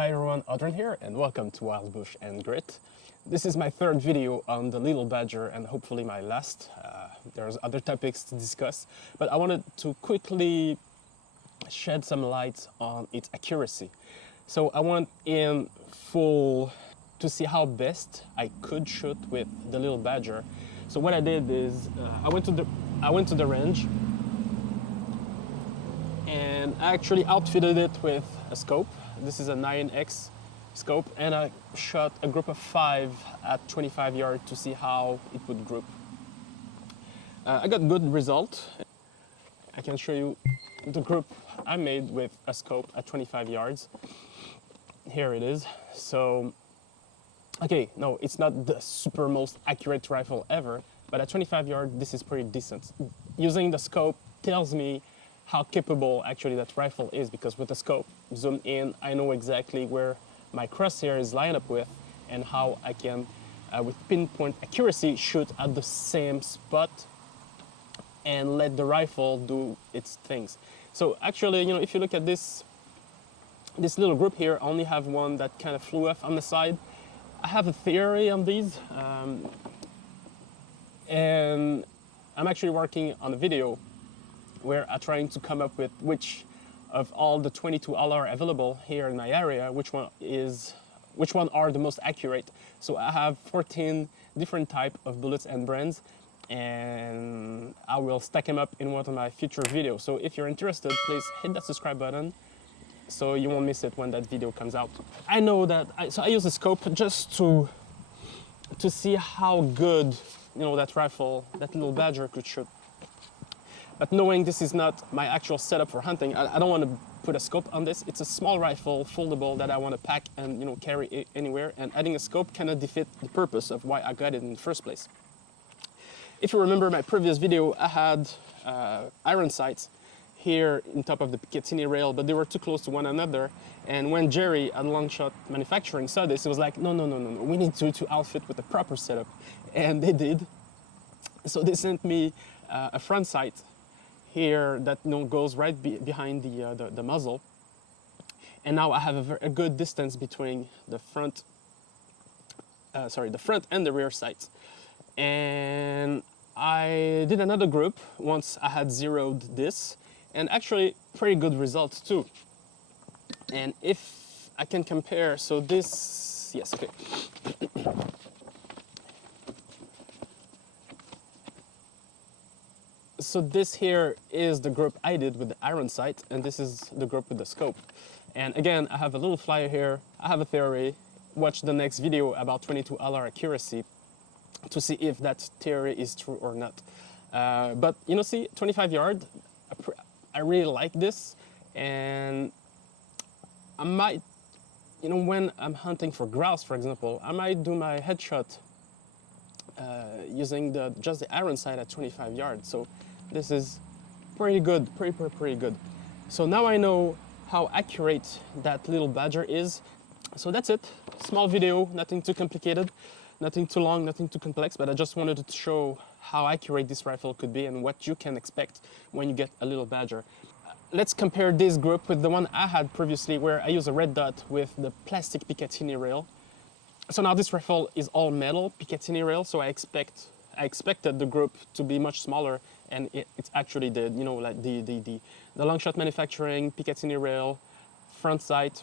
Hi everyone, Audrey here and welcome to Wild Bush and Grit. This is my third video on the little badger and hopefully my last. There's other topics to discuss, but I wanted to quickly shed some light on its accuracy. So I went in full to see how best I could shoot with the little badger. So what I did is I went to the range and I actually outfitted it with a scope. This is a 9x scope, and I shot a group of 5 at 25 yards to see how it would group. I got good result. I can show you the group I made with a scope at 25 yards. Here it is. So, okay, no, it's not the super most accurate rifle ever, but at 25 yards, this is pretty decent. Using the scope tells me how capable actually that rifle is, because with the scope zoomed in, I know exactly where my crosshair is lined up with and how I can, with pinpoint accuracy, shoot at the same spot and let the rifle do its things. So actually, you know, if you look at this little group here, I only have one that kind of flew off on the side. I have a theory on these, and I'm actually working on a video where I'm trying to come up with which of all the 22 LR available here in my area, which one are the most accurate. So I have 14 different type of bullets and brands, and I will stack them up in one of my future videos. So if you're interested, please hit that subscribe button so you won't miss it when that video comes out. I know that, so I use a scope just to see how good, you know, that rifle, that little badger could shoot. But knowing this is not my actual setup for hunting, I don't want to put a scope on this. It's a small rifle, foldable, that I want to pack and, you know, carry it anywhere. And adding a scope cannot defeat the purpose of why I got it in the first place. If you remember my previous video, I had iron sights here on top of the Picatinny rail, but they were too close to one another. And when Jerry at Longshot Manufacturing saw this, he was like, no, we need to outfit with a proper setup. And they did. So they sent me a front sight here that, you know, goes right behind the muzzle, and now I have a good distance between the front and the rear sights. And I did another group once I had zeroed this, and actually pretty good results too. And if I can compare, so this, yes, okay. So this here is the group I did with the iron sight, and this is the group with the scope. And again, I have a little flyer here. I have a theory. Watch the next video about 22 LR accuracy to see if that theory is true or not. But, you know, see, 25 yard, I really like this. And I might, you know, when I'm hunting for grouse, for example, I might do my headshot using just the iron sight at 25 yards. So this is pretty good, pretty good. So now I know how accurate that little badger is. So that's it. Small video, nothing too complicated, nothing too long, nothing too complex, but I just wanted to show how accurate this rifle could be and what you can expect when you get a little badger. Let's compare this group with the one I had previously, where I use a red dot with the plastic Picatinny rail. So now this rifle is all metal Picatinny rail, so I expected the group to be much smaller, and it actually did. You know, like the Longshot Manufacturing Picatinny rail, front sight.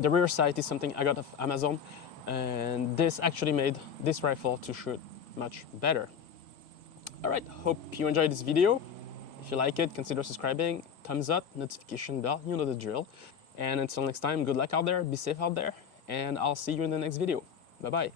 The rear sight is something I got off Amazon, and this actually made this rifle to shoot much better. All right, hope you enjoyed this video. If you like it, consider subscribing, thumbs up, notification bell, you know the drill. And until next time, good luck out there, be safe out there, and I'll see you in the next video. Bye-bye.